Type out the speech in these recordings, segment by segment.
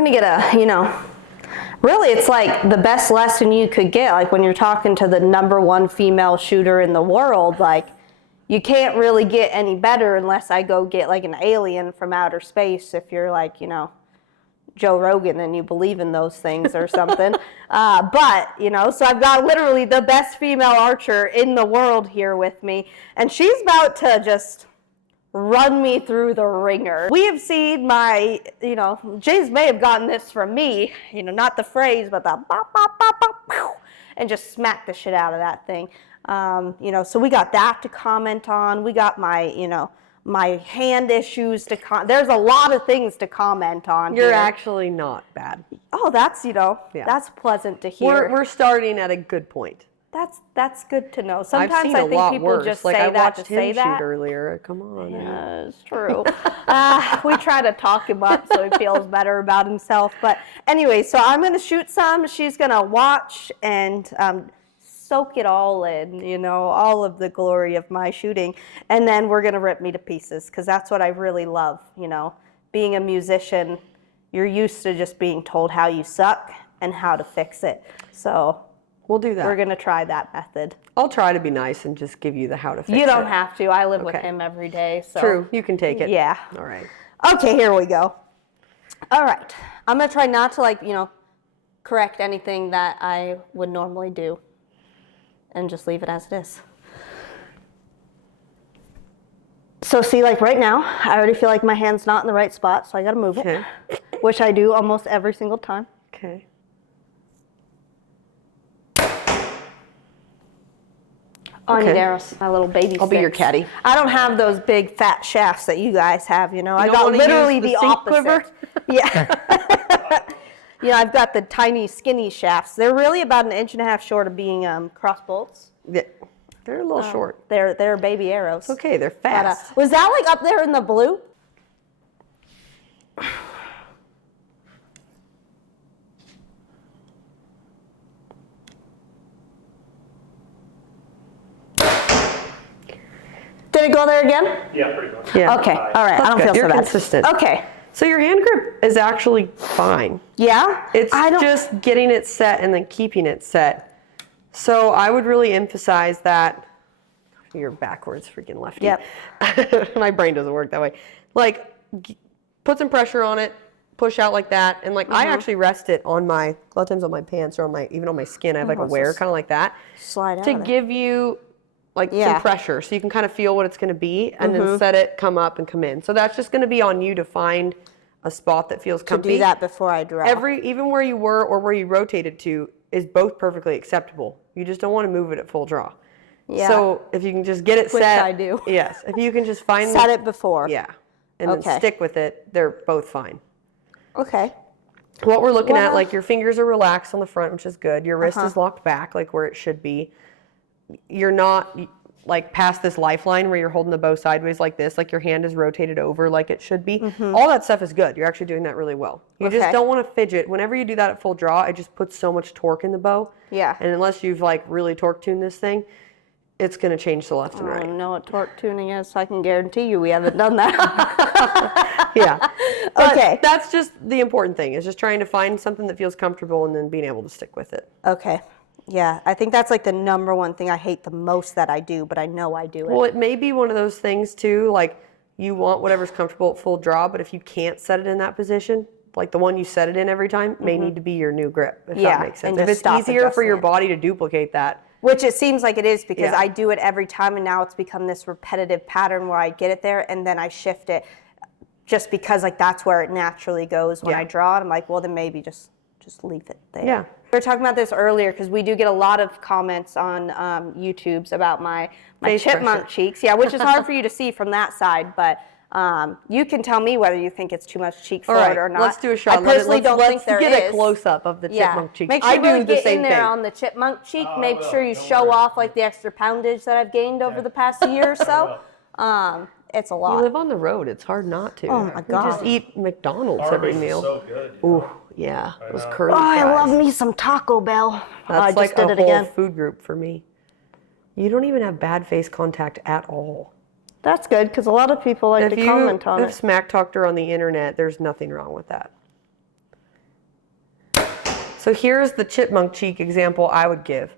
going to get a, really it's like the best lesson you could get. Like when you're talking to the #1 female shooter in the world, like you can't really get any better unless I go get like an alien from outer space if you're like, Joe Rogan and you believe in those things or something. But, so I've got literally the best female archer in the world here with me. And she's about to just run me through the ringer. We have seen my, James may have gotten this from me, not the phrase, but the bop, bop, bop, bop, pow, and just smack the shit out of that thing. So we got that to comment on. We got my, my hand issues to there's a lot of things to comment on. You're actually not bad. Oh, that's, that's pleasant to hear. We're starting at a good point. That's good to know. Sometimes I've seen I think people worse. just like say I that watched to him say that. shoot earlier. Come on. Yeah, it's true. We try to talk him up so he feels better about himself. But anyway, so I'm going to shoot some. She's going to watch and soak it all in, all of the glory of my shooting. And then we're going to rip me to pieces because that's what I really love. Being a musician, you're used to just being told how you suck and how to fix it. So we'll do that. We're going to try that method. I'll try to be nice and just give you the how to fix it. You don't have to. I live with him every day. So. True. You can take it. Yeah. All right. Okay, here we go. All right. I'm going to try not to correct anything that I would normally do and just leave it as it is. So see, like right now, I already feel like my hand's not in the right spot, so I got to move it, which I do almost every single time. Okay. Oh, I need arrows, my little baby I'll be your caddy. I don't have those big fat shafts that you guys have, I got literally the opposite. Yeah. I've got the tiny, skinny shafts. They're really about 1.5 inches short of being cross bolts. Yeah. They're a little short. They're baby arrows. It's okay, they're fast. Was that like up there in the blue? Did it go there again? Yeah, pretty much. Yeah. Okay. All right. That's I don't good. feel You're so bad. consistent. Okay. So your hand grip is actually fine. Yeah? It's just getting it set and then keeping it set. So I would really emphasize that. You're backwards, freaking lefty. Yep. My brain doesn't work that way. Like, put some pressure on it, push out like that, and I actually rest it on my, a lot of times on my pants or on even on my skin. I have like a wear, kind of like that, slide out to give you some pressure, so you can kind of feel what it's going to be, and then set it, come up, and come in. So that's just going to be on you to find a spot that feels comfy. To do that before I draw. Even where you were or where you rotated to is both perfectly acceptable. You just don't want to move it at full draw. Yeah. So if you can just get it set. Which I do. Yes. If you can just find set it before. Yeah. And then stick with it, they're both fine. Okay. What we're looking at, like your fingers are relaxed on the front, which is good. Your wrist is locked back, like where it should be. You're not like past this lifeline where you're holding the bow sideways like this, like your hand is rotated over like it should be. All that stuff is good. You're actually doing that really well. You just don't want to fidget. Whenever you do that at full draw, it just puts so much torque in the bow. Yeah. And unless you've really torque tuned this thing, it's going to change to left and right. I don't know what torque tuning is, so I can guarantee you we haven't done that. Yeah. Okay. That's just the important thing, is just trying to find something that feels comfortable and then being able to stick with it. Okay. Yeah, I think that's like the #1 thing I hate the most that I do, but I know I do it. Well, it may be one of those things too, like you want whatever's comfortable at full draw, but if you can't set it in that position, like the one you set it in every time, may need to be your new grip, if that makes sense. If it's easier for your body to duplicate that. Which it seems like it is, because I do it every time, and now it's become this repetitive pattern where I get it there and then I shift it just because that's where it naturally goes when I draw it. I'm like, well, then maybe just leave it there. Yeah. We were talking about this earlier because we do get a lot of comments on YouTubes about my chipmunk cheeks. Yeah, which is hard for you to see from that side, but you can tell me whether you think it's too much cheek forward or not. Let's do a shot. I personally don't think there is. Let's get a close-up of the chipmunk cheek. Make sure you really get in there on the chipmunk cheek. Make sure you show off the extra poundage that I've gained over the past year or so. It's a lot. You live on the road. It's hard not to. Oh my God. You just eat McDonald's every meal. So good. Ooh, yeah. Those curly fries. I love me some Taco Bell. That's like a whole food group for me. You don't even have bad face contact at all. That's good, because a lot of people like to comment on it. If smack talked her on the internet, there's nothing wrong with that. So here's the chipmunk cheek example I would give.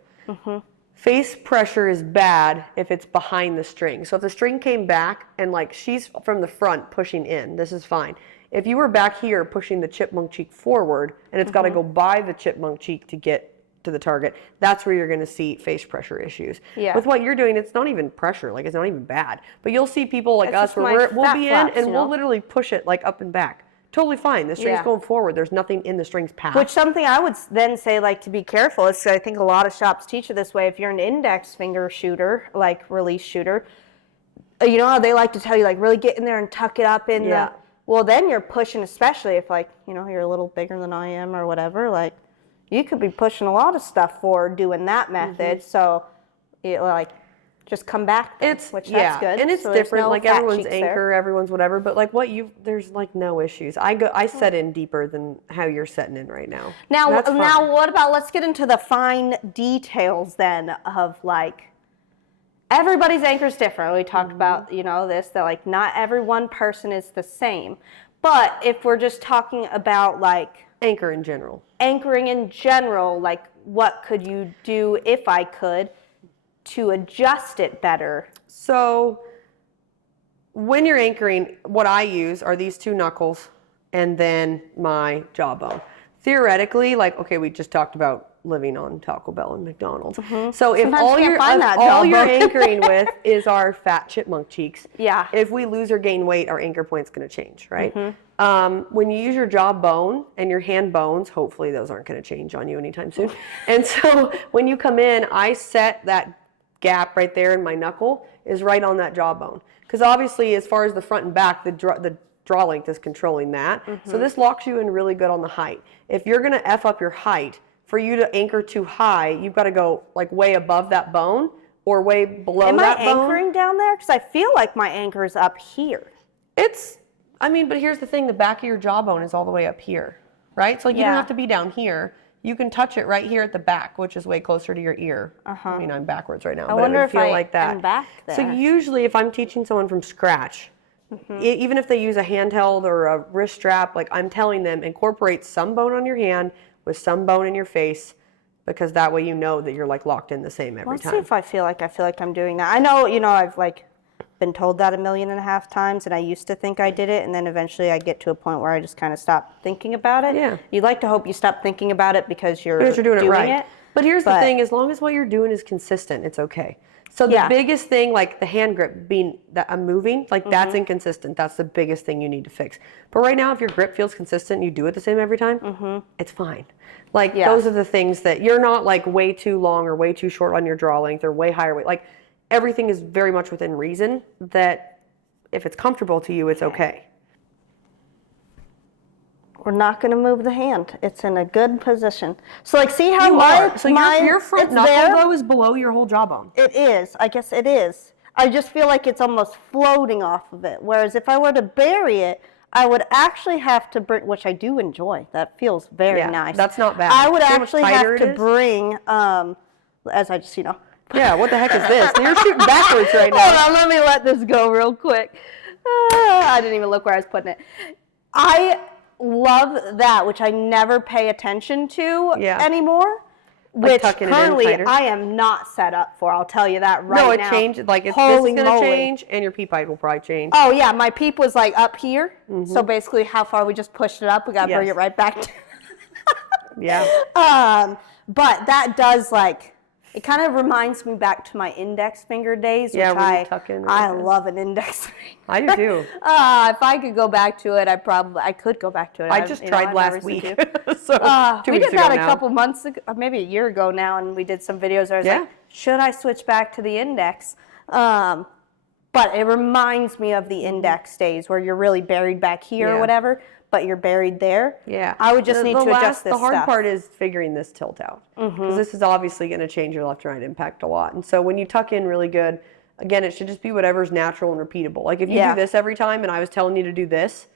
Face pressure is bad if it's behind the string. So if the string came back and like she's from the front pushing in, this is fine. If you were back here pushing the chipmunk cheek forward and it's got to go by the chipmunk cheek to get to the target, that's where you're going to see face pressure issues. Yeah. With what you're doing, it's not even pressure, like it's not even bad. But you'll see people like us where we'll be in and we'll literally push it like up and back. Totally fine. The string's going forward. There's nothing in the string's path. Which something I would then say like to be careful is, I think a lot of shops teach you this way. If you're an index finger shooter, like release shooter, you know how they like to tell you like really get in there and tuck it up in the, well then you're pushing, especially if like, you know, you're a little bigger than I am or whatever, like you could be pushing a lot of stuff forward doing that method. So it like just come back then, which that's good. And it's so different, no like everyone's anchor, everyone's whatever, but like there's like no issues. I set in deeper than how you're setting in right now. Now what about, let's get into the fine details then of like, everybody's anchor is different. We talked about, you know, this, that like not every one person is the same. But if we're just talking about like anchoring in general, like what could you do if I could to adjust it better? So when you're anchoring, what I use are these two knuckles and then my jawbone. Theoretically, like, okay, we just talked about living on Taco Bell and McDonald's. So if all you're anchoring with is our fat chipmunk cheeks, if we lose or gain weight, our anchor point's going to change, right? When you use your jawbone and your hand bones, hopefully those aren't going to change on you anytime soon. And so when you come in, I set that gap right there in my knuckle is right on that jawbone. Because obviously, as far as the front and back, the draw length is controlling that. So this locks you in really good on the height. If you're going to F up your height, for you to anchor too high, you've got to go like way above that bone or way below that bone. Am I anchoring down there? Because I feel like my anchor is up here. But here's the thing, the back of your jawbone is all the way up here, right? So you don't have to be down here. You can touch it right here at the back, which is way closer to your ear. I mean, I'm backwards right now, but it would feel like that. I'm back there. So usually if I'm teaching someone from scratch, even if they use a handheld or a wrist strap, like I'm telling them, incorporate some bone on your hand with some bone in your face, because that way you know that you're like locked in the same every time. Let's see if I feel like I'm doing that. I know, you know, I've like been told that 1.5 million times, and I used to think I did it, and then eventually I get to a point where I just kind of stop thinking about it. Yeah. You'd like to hope you stop thinking about it because you're doing it right. But here's the thing, as long as what you're doing is consistent, it's okay. So the biggest thing, like the hand grip being that I'm moving, like that's inconsistent. That's the biggest thing you need to fix. But right now, if your grip feels consistent, and you do it the same every time, it's fine. Like those are the things that you're not like way too long or way too short on your draw length or way higher weight. Like everything is very much within reason, that if it's comfortable to you, it's okay. We're not going to move the hand. It's in a good position. So like, see how your front knuckle though is below your whole jawbone. It is. I guess it is. I just feel like it's almost floating off of it. Whereas if I were to bury it, I would actually have to bring, which I do enjoy. That feels very nice. That's not bad. I would actually have to bring, as I just, you know. Yeah, what the heck is this? You're shooting backwards right now. Hold on, let me let this go real quick. I didn't even look where I was putting it. I love that, which I never pay attention to anymore. Like which currently I am not set up for. I'll tell you that right now. No, it changed. Like this is going to change, and your peep height will probably change. Oh yeah, my peep was like up here. So basically, how far we just pushed it up, we got to bring it right back. But that does like. It kind of reminds me back to my index finger days, which I love an index finger. I do too. If I could go back to it, I could go back to it. I just tried last week. So we did that a couple months ago, maybe a year ago now, and we did some videos where I was like, should I switch back to the index? But it reminds me of the index days where you're really buried back here or whatever, but you're buried there. Yeah. I would just need to adjust this The hard part is figuring this tilt out. Because this is obviously going to change your left and right impact a lot. And so when you tuck in really good, again, it should just be whatever's natural and repeatable. Like if you do this every time and I was telling you to do this,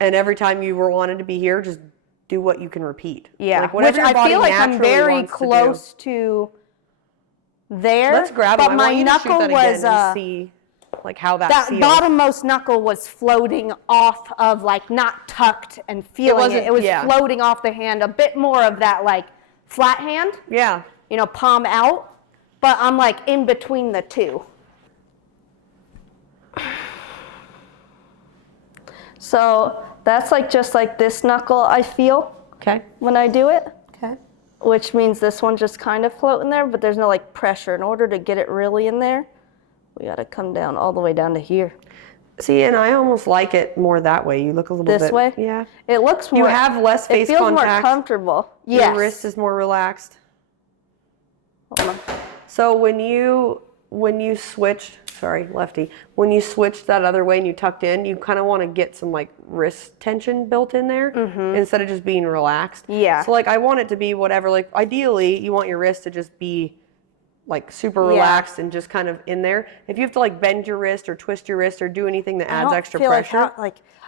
and every time you were wanted to be here, just do what you can repeat. Yeah. Like whatever which I feel like I'm very close to there. Let's grab it. But my knuckle was... and see. like how that That feels. bottommost knuckle was floating off of, like, not tucked and feeling it. It was floating off the hand, a bit more of that, like, flat hand. Yeah. You know, palm out. But I'm, like, in between the two. So that's, like, just like this knuckle I feel when I do it. Okay. Which means this one's just kind of floating there, but there's no, like, pressure. In order to get it really in there, we got to come down all the way down to here. See, and I almost like it more that way. You look a little bit... This way? Yeah. It looks more... You have less face contact. It feels more comfortable. Yes. Your wrist is more relaxed. Hold on. So when you switched, sorry, lefty, when you switched that other way and you tucked in, you kind of want to get some like wrist tension built in there instead of just being relaxed. Yeah. So like I want it to be whatever, like ideally you want your wrist to just be like super relaxed and just kind of in there. If you have to like bend your wrist or twist your wrist or do anything that adds extra pressure.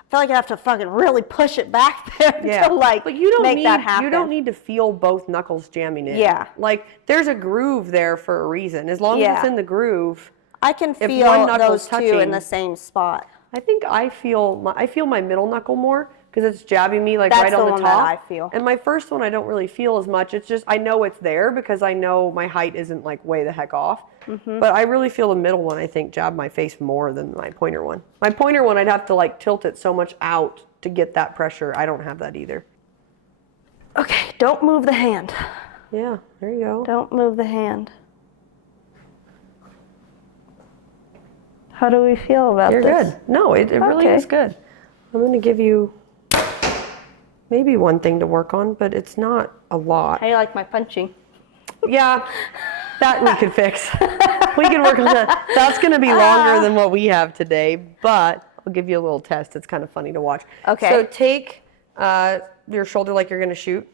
I feel like I have to fucking really push it back there to like but you don't make that happen. You don't need to feel both knuckles jamming in. Yeah. Like there's a groove there for a reason. As long as it's in the groove. I can feel those two in the same spot. I think I feel my middle knuckle more because it's jabbing me like That's right on the top. That I feel. And my first one I don't really feel as much. It's just I know it's there because I know my height isn't like way the heck off. But I really feel the middle one I think jab my face more than my pointer one. My pointer one I'd have to like tilt it so much out to get that pressure. I don't have that either. Okay, don't move the hand. Yeah, there you go. Don't move the hand. How do we feel about this? You're good. No, it really is good. I'm going to give you maybe one thing to work on, but it's not a lot. How do you like my punching? Yeah, that we could fix. We can work on that. That's going to be longer than what we have today, but I'll give you a little test. It's kind of funny to watch. Okay. So take your shoulder like you're going to shoot,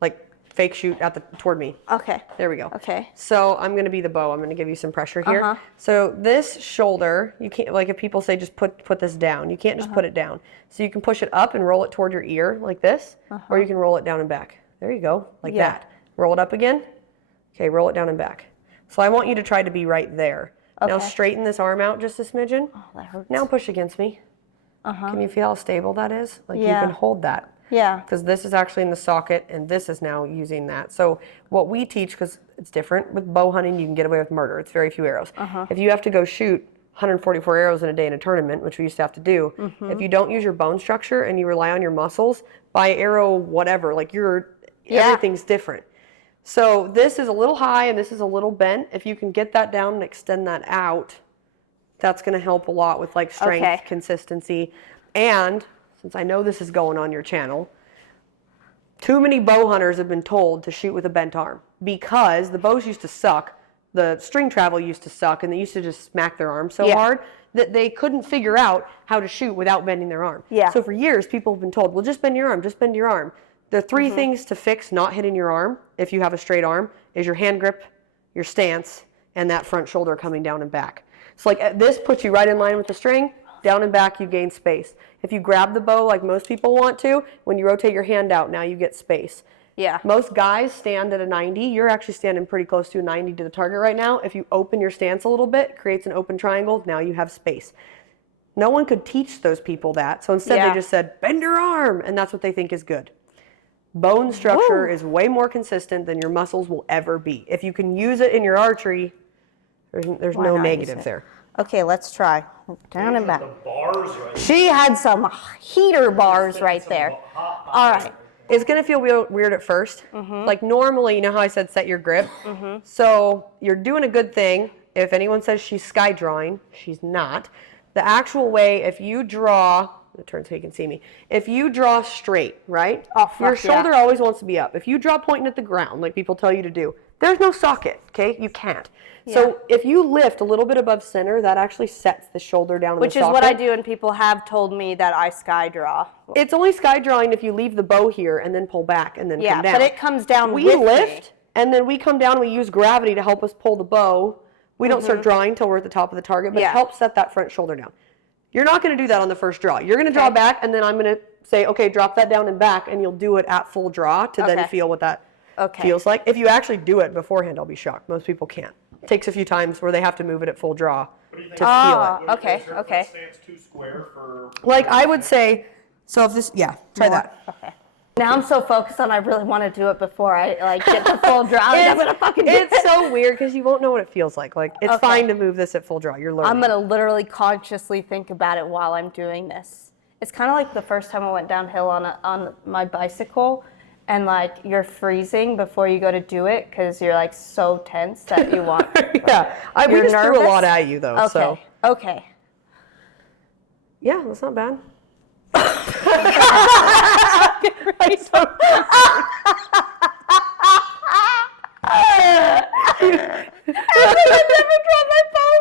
like fake shoot toward me. Okay. There we go. Okay. So I'm going to be the bow. I'm going to give you some pressure here. So this shoulder, you can't, like if people say just put this down, you can't just put it down. So you can push it up and roll it toward your ear like this, or you can roll it down and back. There you go, like that. Roll it up again. Okay, roll it down and back. So I want you to try to be right there. Now straighten this arm out just a smidgen. Oh, that hurts. Now push against me. Can you feel how stable that is? Like you can hold that. Yeah. Because this is actually in the socket and this is now using that. So what we teach, because it's different, with bow hunting you can get away with murder. It's very few arrows. If you have to go shoot 144 arrows in a day in a tournament, which we used to have to do, if you don't use your bone structure and you rely on your muscles, by arrow whatever, like everything's different. So this is a little high and this is a little bent. If you can get that down and extend that out, that's going to help a lot with like strength, consistency. And since I know this is going on your channel, too many bow hunters have been told to shoot with a bent arm because the bows used to suck, the string travel used to suck, and they used to just smack their arm so hard that they couldn't figure out how to shoot without bending their arm. So for years, people have been told, well, just bend your arm, just bend your arm. The three things to fix not hitting your arm, if you have a straight arm, is your hand grip, your stance, and that front shoulder coming down and back. So like this puts you right in line with the string, down and back you gain space. If you grab the bow like most people want to, when you rotate your hand out, now you get space. Yeah. Most guys stand at a 90. You're actually standing pretty close to a 90 to the target right now. If you open your stance a little bit, creates an open triangle, now you have space. No one could teach those people that, so instead they just said, bend your arm, and that's what they think is good. Bone structure is way more consistent than your muscles will ever be. If you can use it in your archery, there's no negative there. Okay, let's try. Down and back. The bars right She had some heater bars right there. All right. It's going to feel weird at first. Like normally, you know how I said set your grip? So you're doing a good thing. If anyone says she's sky drawing, she's not. The actual way, if you draw, turn so you can see me. If you draw straight, right? Your shoulder always wants to be up. If you draw pointing at the ground, like people tell you to do, there's no socket, okay? You can't. So if you lift a little bit above center, that actually sets the shoulder down in the socket. Which is what I do, and people have told me that I sky draw. It's only sky drawing if you leave the bow here and then pull back and then come down. Yeah, but it comes down we with lift, me. and then we come down and we use gravity to help us pull the bow. We don't start drawing until we're at the top of the target, but it helps set that front shoulder down. You're not going to do that on the first draw. You're going to draw back, and then I'm going to say, okay, drop that down and back, and you'll do it at full draw to then feel what that feels like. If you actually do it beforehand, I'll be shocked. Most people can't. It takes a few times where they have to move it at full draw What do you think? to feel it. What do you okay, think? Is okay. that stance too square for? Like I would say, so if this, try that. Okay. Now I'm so focused on I really want to do it before I like get to full draw. I'm gonna fucking do It's it. so weird because you won't know what it feels like. Like it's Okay. fine to move this at full draw. You're learning. I'm gonna literally consciously think about it while I'm doing this. It's kind of like the first time I went downhill on my bicycle, and like you're freezing before you go to do it because you're like so tense that you want. Yeah, we You're just threw a nervous? lot at you though. Okay. So Okay. yeah, that's not bad. Right. So, I've never dropped my phone.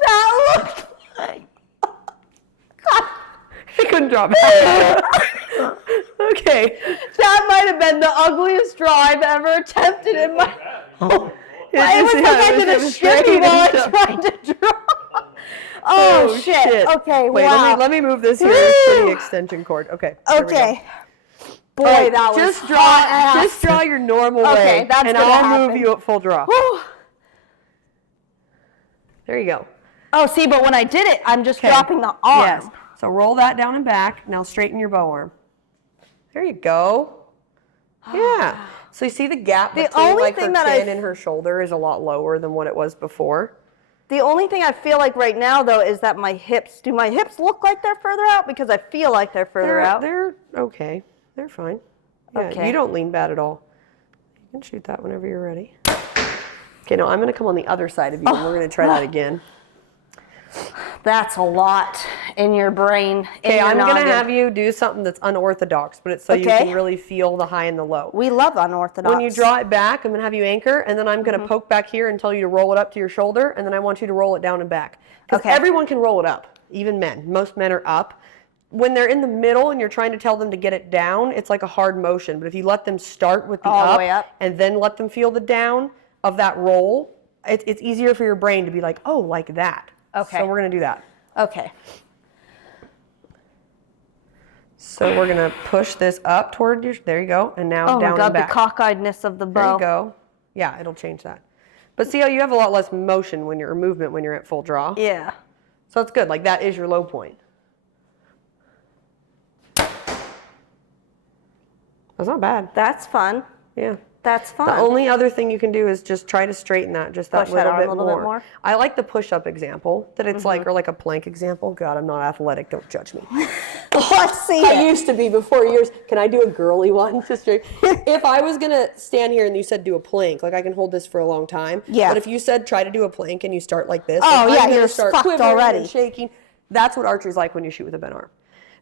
That looked like. She couldn't drop it. Okay. That might have been the ugliest draw I've ever attempted in my. It was like I did a shimmy while I tried to draw. Oh, shit. Okay, Wait, wow. let me move this here Woo. shitty extension cord. Okay. Here we go. Okay. Boy, All right, that was just draw. hot ass. Just draw your normal way, Okay, that's and gonna I'll happen. move you at full draw. Whew. There you go. Oh, see, but when I did it, I'm just dropping the arm. Yes. So roll that down and back. Now straighten your bow arm. There you go. Yeah. So you see the gap between only like thing her that chin and her shoulder is a lot lower than what it was before. The only thing I feel like right now, though, is that my hips, do my hips look like they're further out? Because I feel like they're further out. They're okay. They're fine. Yeah, Okay. You don't lean bad at all. You can shoot that whenever you're ready. Okay, now I'm going to come on the other side of you, and we're going to try that again. That's a lot in your brain. Okay, I'm going to have you do something that's unorthodox, but it's so you Okay. can really feel the high and the low. We love unorthodox. When you draw it back, I'm going to have you anchor, and then I'm going to poke back here and tell you to roll it up to your shoulder, and then I want you to roll it down and back. Because Okay. everyone can roll it up, even men. Most men are up. When they're in the middle and you're trying to tell them to get it down, it's like a hard motion. But if you let them start with the All the up, way up. and then let them feel the down of that roll, it's easier for your brain to be like, oh, like that. Okay. So we're going to do that. Okay. So we're going to push this up toward your, there you go, and now Oh down my God, and back. the cockeyedness of the bow. There you go. Yeah, it'll change that. But see how you have a lot less motion when you're, or movement when you're at full draw? Yeah. So it's good. Like that is your low point. That's not bad. That's fun. Yeah. That's fun. The only other thing you can do is just try to straighten that just that Push that little, arm bit, a little more. bit more? I like the push-up example that it's like, or like a plank example. God, I'm not athletic. Don't judge me. Let's see I it. used to be before years. Can I do a girly one? Just straight. If I was gonna stand here and you said do a plank, like I can hold this for a long time. Yeah. But if you said try to do a plank and you start like this, Oh, like, yeah, I'm gonna you're start fucked quivering already. and shaking. That's what archery's like when you shoot with a bent arm.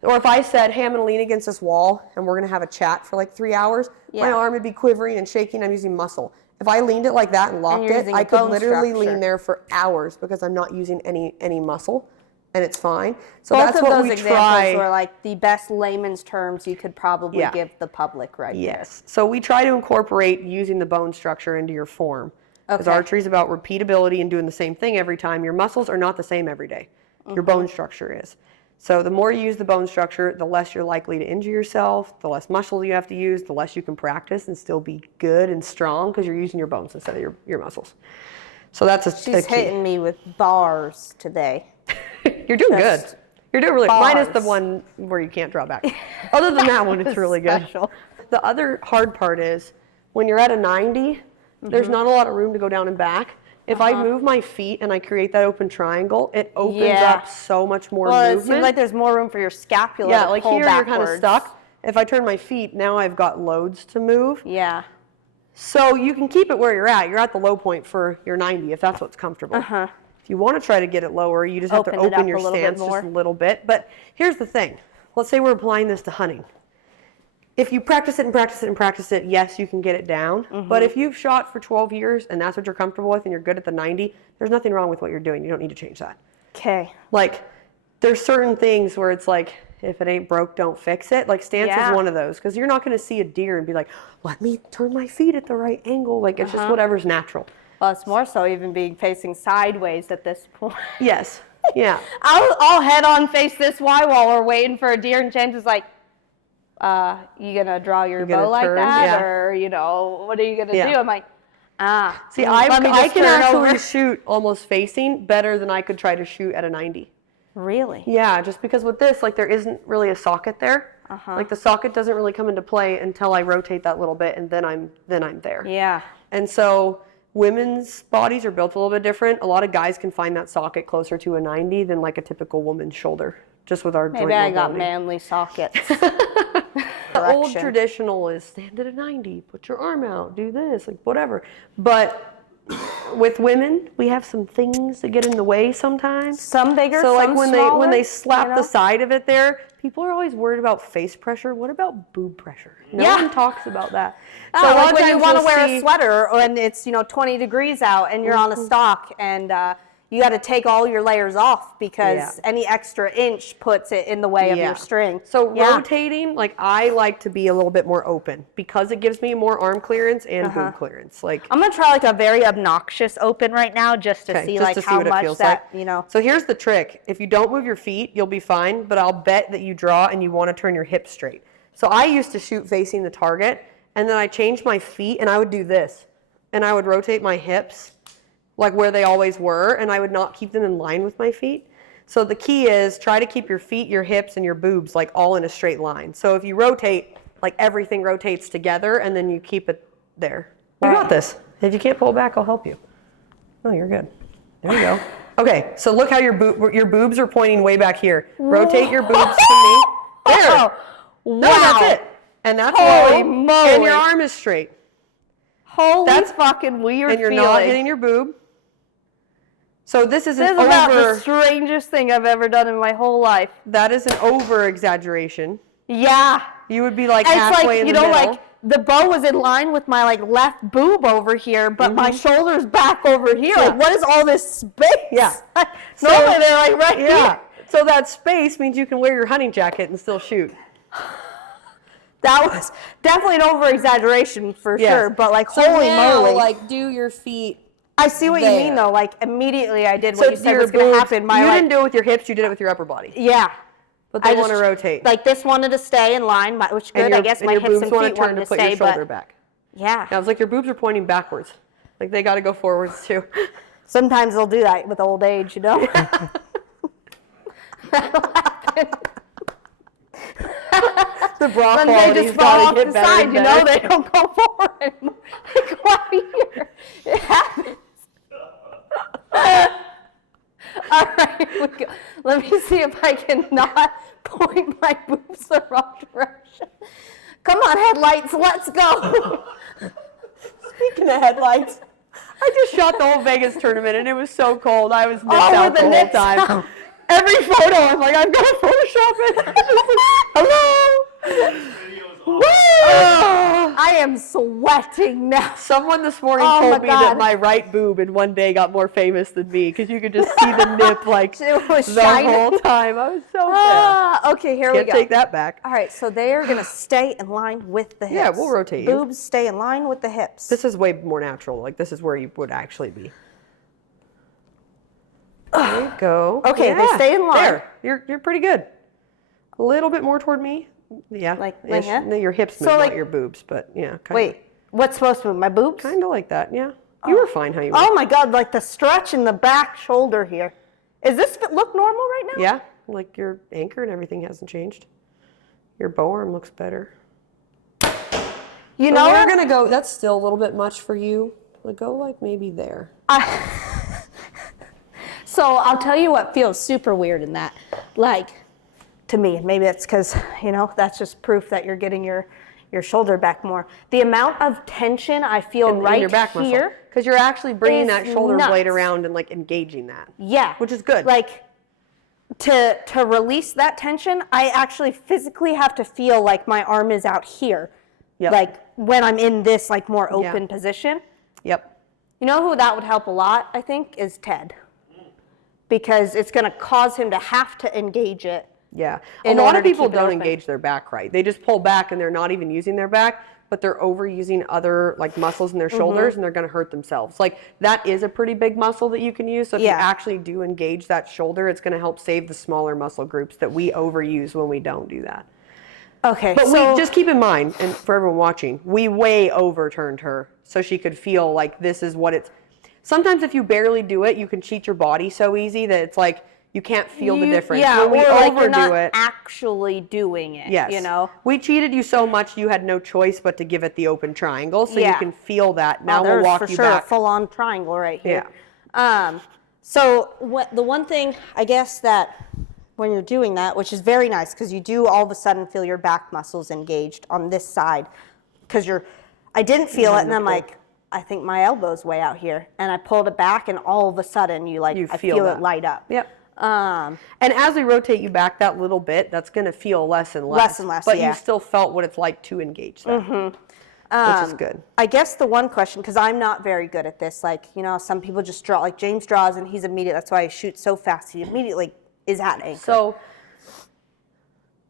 Or if I said, hey, I'm gonna lean against this wall and we're gonna have a chat for like 3 hours, my Yeah. arm would be quivering and shaking. I'm using muscle. If I leaned it like that and locked you're it, using I could bone literally structure. lean there for hours because I'm not using any muscle, and it's fine. So Both that's of what those we examples try. were like the best layman's terms you could probably Yeah. give the public right Yes. So we try to incorporate using the bone structure into your form. Because Okay. archery is about repeatability and doing the same thing every time. Your muscles are not the same every day. Your bone structure is. So the more you use the bone structure, the less you're likely to injure yourself, the less muscle you have to use, the less you can practice and still be good and strong because you're using your bones instead of your muscles. So that's a She's key. hitting me with bars today. You're doing Just good. You're doing really good. Minus the bars. one where you can't draw back. Other than that one, it's really good. Special. The other hard part is when you're at a 90, there's not a lot of room to go down and back. If I move my feet and I create that open triangle, it opens Yeah. up so much more Well, it movement. seems like there's more room for your scapula yeah, to like pull here you're kind of backwards. stuck. If I turn my feet, now I've got loads to move. Yeah. So you can keep it where you're at. You're at the low point for your 90 if that's what's comfortable. Uh-huh. If you want to try to get it lower, you just have to Open it open up your a little bit stance more. just a little bit. But here's the thing. Let's say we're applying this to hunting. If you practice it and practice it and practice it, yes, you can get it down. But if you've shot for 12 years and that's what you're comfortable with and you're good at the 90, there's nothing wrong with what you're doing. You don't need to change that. Okay. Like, there's certain things where it's like, if it ain't broke, don't fix it. Like, stance Yeah. is one of those. Because you're not going to see a deer and be like, let me turn my feet at the right angle. Like, it's just whatever's natural. Well, it's more so even being facing sideways at this point. Yes. Yeah. I'll head on face this way while we're waiting for a deer, and James is like, you gonna draw your gonna bow like turn? that? Yeah. Or, what are you gonna Yeah. do? I'm like, See, let me I just can turn actually over. shoot almost facing better than I could try to shoot at a 90. Really? Yeah, just because with this, like there isn't really a socket there. Like the socket doesn't really come into play until I rotate that little bit, and then I'm there. Yeah. And so women's bodies are built a little bit different. A lot of guys can find that socket closer to a 90 than like a typical woman's shoulder, just with our joint Maybe I mobility. got manly sockets. The old traditional is stand at a 90, put your arm out, do this, like whatever. But with women, we have some things that get in the way sometimes. Some bigger, so like some when smaller, they slap you know? the side of it there, people are always worried about face pressure. What about boob pressure? No Yeah. one talks about that. So So a lot like of when you times want to you'll wear see- a sweater and it's 20 degrees out and you're on a stock and you got to take all your layers off because Yeah. any extra inch puts it in the way of your string. So Yeah. rotating, like I like to be a little bit more open because it gives me more arm clearance and boob clearance. Like I'm gonna try like a very obnoxious open right now just to Okay, see just like to see how what it much feels that like. So here's the trick. If you don't move your feet, you'll be fine, but I'll bet that you draw and you want to turn your hips straight. So I used to shoot facing the target, and then I changed my feet and I would do this. And I would rotate my hips like where they always were, and I would not keep them in line with my feet. So the key is try to keep your feet, your hips, and your boobs like all in a straight line. So if you rotate, like everything rotates together, and then you keep it there. You got this. If you can't pull back, I'll help you. Oh, you're good. There you go. Okay, so look how your boobs are pointing way back here. Rotate your boobs to me. There. Wow. No, that's it. And that's Holy low. moly. And your arm is straight. Holy That's fucking weird And you're feeling. not hitting your boob. So this is This an is about the over. strangest thing I've ever done in my whole life. That is an over exaggeration. Yeah. You would be like It's halfway like, in you the know, middle. like the bow was in line with my like left boob over here, but my shoulder's back over here. Yeah. Like, what is all this space? Yeah. Normally they're like right Yeah. here. So that space means you can wear your hunting jacket and still shoot. That was definitely an over exaggeration for Yes. sure, but like So holy now, moly. like do your feet. I see what you mean there. though. Like immediately I did So what you said your was going to boobs- happen. My you like, didn't do it with your hips, you did it with your upper body. yeah. But they I want to just- rotate. Like this wanted to stay in line, which good. And your, I guess and my your hips boobs and want feet to turn wanted to to put stay, your shoulder but back. yeah. Now it's like your boobs are pointing backwards. Like they got to go forwards too. Sometimes they'll do that with old age, you know. The bra Then they quality's just fall off got to the get better side, and you know. better. They don't go forward anymore. They go out here. It happens. All right, let me see if I can not point my boobs the wrong direction. Come on, headlights, let's go. Speaking of headlights, I just shot the whole Vegas tournament and it was so cold. I was nipped Oh, out with the the whole nips time. out. Every photo, I'm like, I've got to Photoshop it. I'm just like, hello. Oh, I am sweating now. Someone this morning Oh told my me God. that my right boob in one day got more famous than me because you could just see the nip like It was the shining. whole time. I was so sad. Ah, okay, here we Can't go. take that back. All right, so they are going to stay in line with the hips. Yeah, we'll rotate you. Boobs stay in line with the hips. This is way more natural. Like this is where you would actually be. There you go. Okay, they stay in line. There, you're pretty good. A little bit more toward me. Yeah, Like ish. that? No, your hips So, move, like- not your boobs, but yeah. Wait, what's supposed to move? My boobs? Kind of like that. Yeah, you were fine how you were. Oh my God, like the stretch in the back shoulder here. Is this look normal right now? Yeah, like your anchor and everything hasn't changed. Your bow arm looks better. You So know, we're gonna go. That's still a little bit much for you. Like go like maybe there. So I'll tell you what feels super weird in that. Like, to me, maybe it's because, that's just proof that you're getting your shoulder back more. The amount of tension I feel right in your back muscle, here. because you're actually bringing is that shoulder blade nuts. around and like engaging that. Yeah. Which is good. Like, to release that tension, I actually physically have to feel like my arm is out here. Yep. Like, when I'm in this, like, more open position. Yep. You know who that would help a lot, I think, is Ted. Because it's going to cause him to have to engage it. Yeah. A In lot order of to people keep it don't open. engage their back right. They just pull back and they're not even using their back, but they're overusing other like muscles in their shoulders and they're going to hurt themselves. Like that is a pretty big muscle that you can use. So if you actually do engage that shoulder, it's going to help save the smaller muscle groups that we overuse when we don't do that. Okay, But so we just keep in mind, and for everyone watching, we way overturned her so she could feel like this is what it's. Sometimes if you barely do it, you can cheat your body so easy that it's like you can't feel the difference. Yeah, when we or like overdo you're not it, actually doing it. yes, You know. we cheated you so much you had no choice but to give it the open triangle, so you Yeah. can feel that. Now There's we'll walk for you sure back. a full-on triangle right here. Yeah. So the one thing I guess that when you're doing that, which is very nice because you do all of a sudden feel your back muscles engaged on this side, because I didn't feel it, and I'm like, I think my elbow's way out here, and I pulled it back, and all of a sudden I feel it light up. Yep. And as we rotate you back that little bit, that's going to feel less and less. Less and less, But yeah. you still felt what it's like to engage that, which is good. I guess the one question, because I'm not very good at this, like, you know, some people just draw, like James draws and he's immediate, that's why he shoots so fast, he immediately is at anchor. So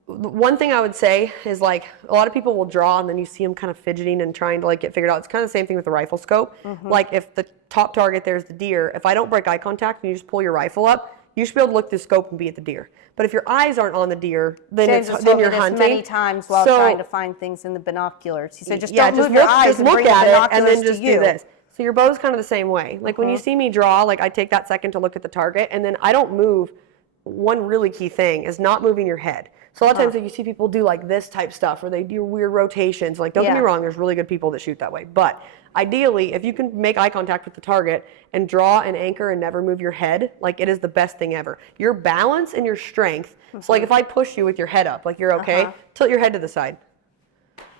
one thing I would say is like a lot of people will draw and then you see them kind of fidgeting and trying to like get figured out. It's kind of the same thing with the rifle scope. Like if the top target there's the deer, if I don't break eye contact and you just pull your rifle up, you should be able to look through the scope and be at the deer. But if your eyes aren't on the deer, then James has then told me you're this hunting. many times while So- trying to find things in the binoculars. He said, just yeah, don't just move your look, eyes just and look bring the at it and binoculars then just to you. do this. So your bow's kind of the same way. Like when you see me draw, like I take that second to look at the target and then I don't move. One really key thing is not moving your head. So a lot of times like, you see people do like this type stuff or they do weird rotations. Like don't get me wrong, there's really good people that shoot that way. But ideally, if you can make eye contact with the target and draw and anchor and never move your head, like it is the best thing ever. Your balance and your strength. So like if I push you with your head up, like you're okay, tilt your head to the side.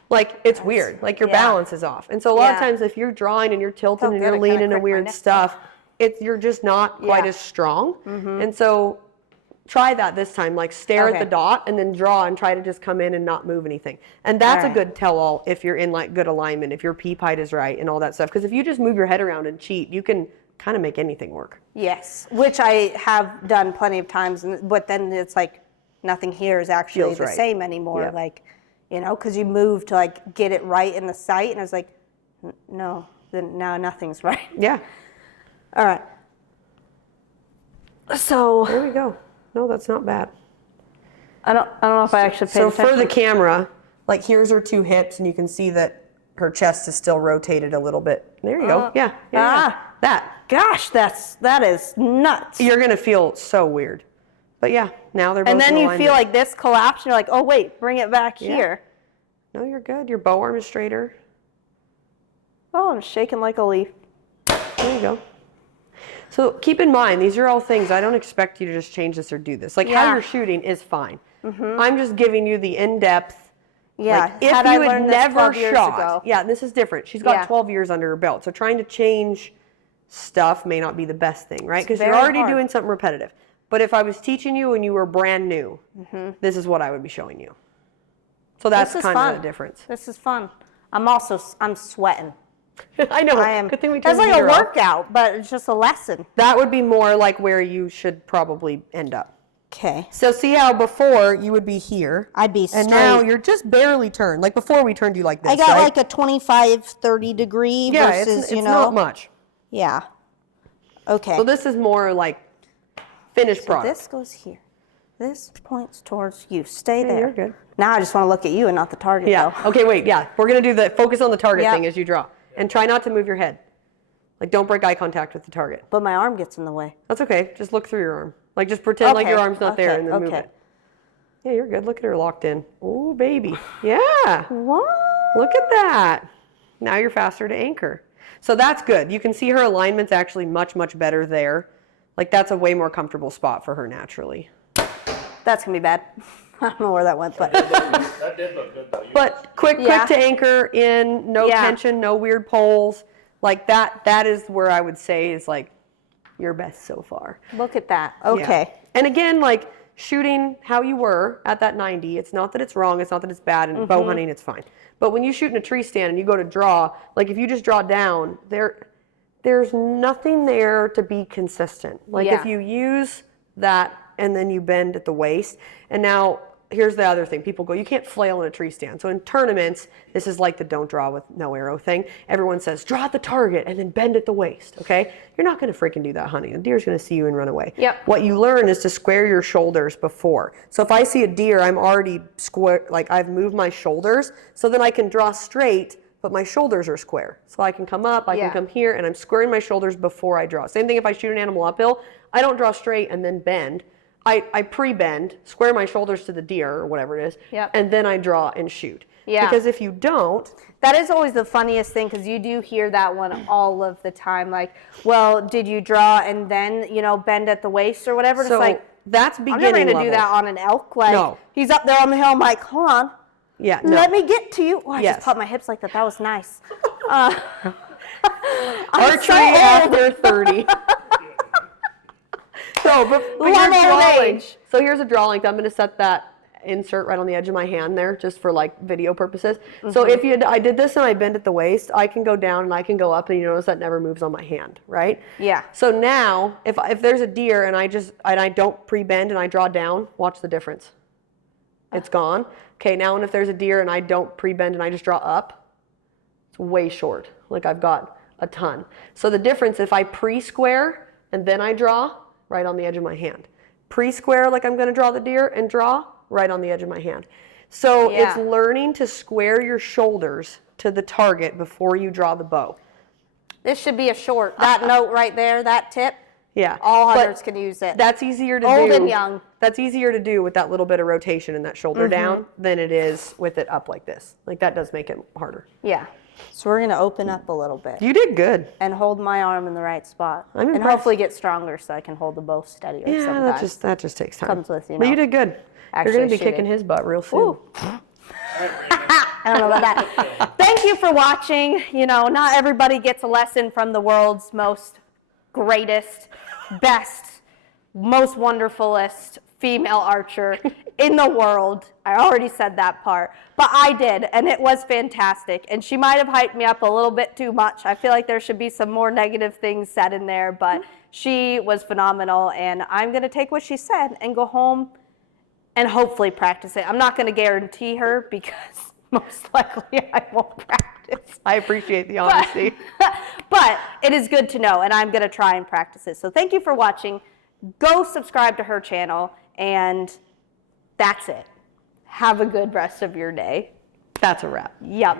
Like it's weird, like your balance is off. And so a lot of times if you're drawing and you're tilting and you're leaning and weird stuff, you're just not quite as strong. And so try that this time, like stare at the dot and then draw and try to just come in and not move anything. And that's a good tell-all if you're in like good alignment, if your peep height is right and all that stuff. Because if you just move your head around and cheat, you can kind of make anything work. Yes, which I have done plenty of times, but then it's like nothing here is actually Feels the right. same anymore. Yeah. Like, you know, because you move to like get it right in the sight, and I was like, no, then now nothing's right. Yeah. All right. So There we go. No, that's not bad. I don't know if I actually paid So attention. for the camera, like here's her two hips and you can see that her chest is still rotated a little bit. There you go. Yeah. That. Gosh, that is nuts. You're going to feel so weird. But yeah, now they're both And then in you alignment. feel like this collapse, and you're like, oh wait, bring it back here. No, you're good. Your bow arm is straighter. Oh, I'm shaking like a leaf. There you go. So keep in mind, these are all things, I don't expect you to just change this or do this. Like how you're shooting is fine. I'm just giving you the in-depth. Yeah, Like if had you I had learned this never 12 years shot. ago. Yeah, this is different. She's got Yeah. 12 years under her belt. So trying to change stuff may not be the best thing, right? Because you're very already hard. doing something repetitive. But if I was teaching you and you were brand new, this is what I would be showing you. So that's This is kind fun. of the difference. This is fun. I'm sweating. I know. I am. Good thing we That's turned like the a heater off. workout, but it's just a lesson. That would be more like where you should probably end up. Okay. So see how before you would be here. I'd be And now straight. you're just barely turned. Like before we turned you like this, I got right? like a 25, 30 degree yeah, versus, it's you know. not much. Yeah. Okay. So this is more like finished product. This goes here. This points towards you. Stay there. you're good. Now I just want to look at you and not the target. Yeah. Though. Okay, wait, yeah. We're going to do the focus on the target Yep. thing as you draw. And try not to move your head. Like don't break eye contact with the target. But my arm gets in the way. That's okay. Just look through your arm. Like just pretend like your arm's not there and then move okay. it. Yeah, you're good. Look at her locked in. Oh, baby. Yeah. What? Look at that. Now you're faster to anchor. So that's good. You can see her alignment's actually much, much better there. Like that's a way more comfortable spot for her naturally. That's going to be bad. I don't know where that went, but. That did look good though. But quick to anchor in, no Yeah. tension, no weird poles. Like that is where I would say is like your best so far. Look at that. Yeah. Okay. And again, like shooting how you were at that 90, it's not that it's wrong, it's not that it's bad, and bow hunting, it's fine. But when you shoot in a tree stand and you go to draw, like if you just draw down, there's nothing there to be consistent. Like Yeah. if you use that and then you bend at the waist, and now here's the other thing. People go, you can't flail in a tree stand. So in tournaments, this is like the don't draw with no arrow thing. Everyone says, draw at the target and then bend at the waist, okay? You're not gonna freaking do that, honey. The deer's gonna see you and run away. Yep. What you learn is to square your shoulders before. So if I see a deer, I'm already square, like I've moved my shoulders, so then I can draw straight, but my shoulders are square. So I can come up, I can come here, and I'm squaring my shoulders before I draw. Same thing if I shoot an animal uphill, I don't draw straight and then bend. I pre-bend, square my shoulders to the deer or whatever it is, and then I draw and shoot. Yeah. Because if you don't... That is always the funniest thing, because you do hear that one all of the time. Like, well, did you draw and then, you know, bend at the waist or whatever? So it's like, that's beginning I'm never going to level. do that on an elk. Like, No. he's up there on the hill. I'm like, hold on. Yeah, no. Let me get to you. Oh, I Yes. just popped my hips like that. That was nice. Archery after 30. So, but you're Love old drawing. age. So here's a draw length. I'm going to set that insert right on the edge of my hand there, just for like video purposes. So if I did this and I bend at the waist, I can go down and I can go up, and you notice that never moves on my hand, right? Yeah. So now, if there's a deer and I don't pre-bend and I draw down, watch the difference. It's gone. Okay, now and if there's a deer and I don't pre-bend and I just draw up, it's way short. Like I've got a ton. So the difference, if I pre-square and then I draw, right on the edge of my hand. Pre-square like I'm going to draw the deer, and draw right on the edge of my hand. So it's learning to square your shoulders to the target before you draw the bow. This should be a short. That note right there, that tip, Yeah. all but hunters can use it. That's easier to do. Old and young. That's easier to do with that little bit of rotation and that shoulder down than it is with it up like this. Like that does make it harder. Yeah. So we're going to open up a little bit. You did good. And hold my arm in the right spot. I'm and impressed. hopefully get stronger so I can hold the bow steadier Yeah, sometimes. that just takes time. Comes with, you But know, you did good. actually You're going to be shooting. kicking his butt real soon. Ooh. I don't know about that. Thank you for watching. You know, not everybody gets a lesson from the world's most greatest, best, most wonderfulest female archer in the world. I already said that part, but I did, and it was fantastic. And she might have hyped me up a little bit too much. I feel like there should be some more negative things said in there, but she was phenomenal, and I'm going to take what she said and go home and hopefully practice it. I'm not going to guarantee her, because most likely I won't practice. I appreciate the honesty. But it is good to know, and I'm going to try and practice it. So thank you for watching. Go subscribe to her channel, and that's it. Have a good rest of your day. That's a wrap. Yep.